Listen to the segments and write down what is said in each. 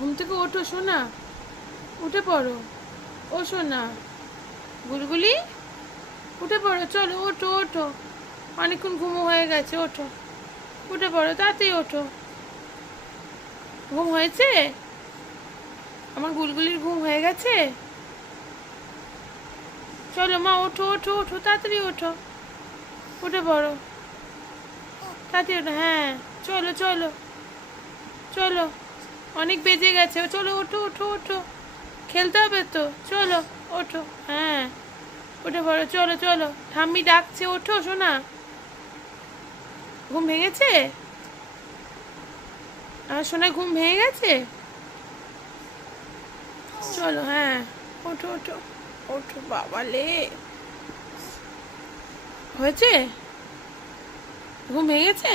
ঘুম থেকে ওঠো সোনা, উঠে পড়ো। ও সোনা গুলগুলি, উঠে পড়ো, চলো ওঠো ওঠো, অনেকক্ষণ ঘুমো হয়ে গেছে, ওঠো, উঠে পড়ো, তাড়াতাড়ি ওঠো। ঘুম হয়েছে? আমার গুলগুলির ঘুম হয়ে গেছে? চলো মা, ওঠো ওঠো ওঠো, তাড়াতাড়ি ওঠো, উঠে পড়ো, তাড়াতাড়ি ওঠো। হ্যাঁ চলো চলো চলো, অনেক বেজে গেছে, চলো ওঠো ওঠো ওঠো, খেলতে হবে তো, চলো ওঠো। হ্যাঁ উঠে পড়ো, চলো চলো, ঠাম্মি ডাকছে, ওঠো সোনা। ঘুম ভেঙেছে? আমার সোনা ঘুম ভেঙে গেছে? চলো, হ্যাঁ ওঠো ওঠো ওঠো, বাবা লে, হয়েছে? ঘুম ভেঙেছে?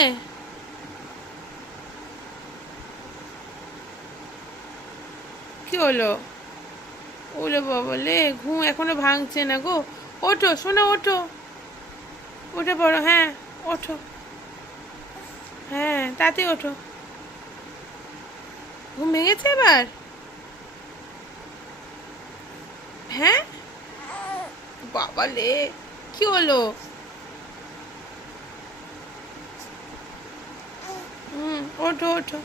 কি হলো? ওলে বাবা লে, ঘুম এখনো ভাঙছে না গো। ওঠো সোনা ওঠো, উঠে পড়ো, হ্যাঁ ওঠো, হ্যাঁ তাতে ওঠো। ঘুম ভেঙেছে এবার? হ্যাঁ বাবা লে, কি হলো? ওঠো ওঠো,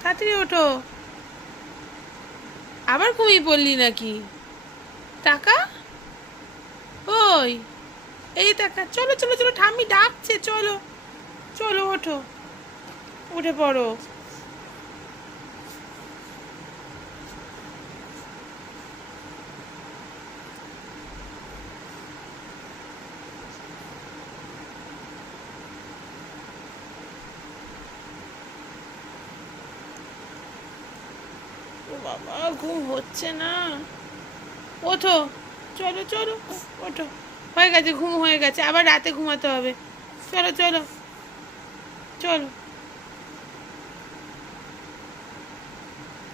তাড়াতাড়ি ওঠো। আবার ঘুমিয়ে পড়লি নাকি? টাকা, ওই এই টাকা, চলো চলো চলো, ঠাম্মি ডাকছে, চলো চলো ওঠো, উঠে পড়ো। ও বাবা, ঘুম হচ্ছে না, ওঠো, চলো চলো ওঠো, হয়ে গেছে, ঘুম হয়ে গেছে, আবার রাতে ঘুমাতে হবে, চলো চলো চলো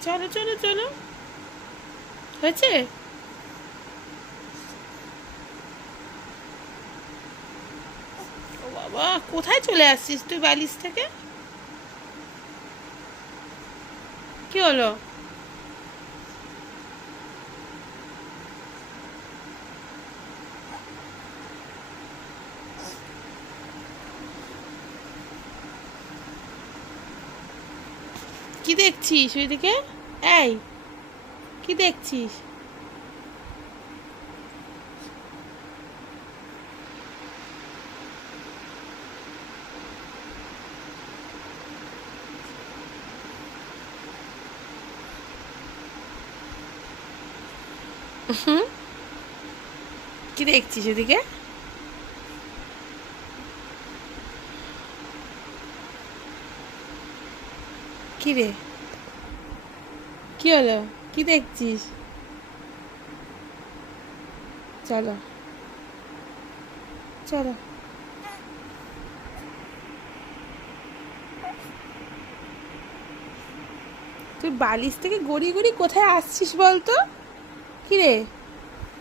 চলো চলো চলো, হয়েছে? ও বাবা, কোথায় চলে আসছিস তুই বালিশ থেকে? কি হলো? কি দেখছিস ওইদিকে? এই, কি দেখছিস? হুম, কি দেখছিস ওদিকে? কি রে, কি হলো, কি দেখছিস? চলো চলো, তুই বালিশ থেকে গড়িয়ে গড়িয়ে কোথায় আসছিস বলতো? কি রে?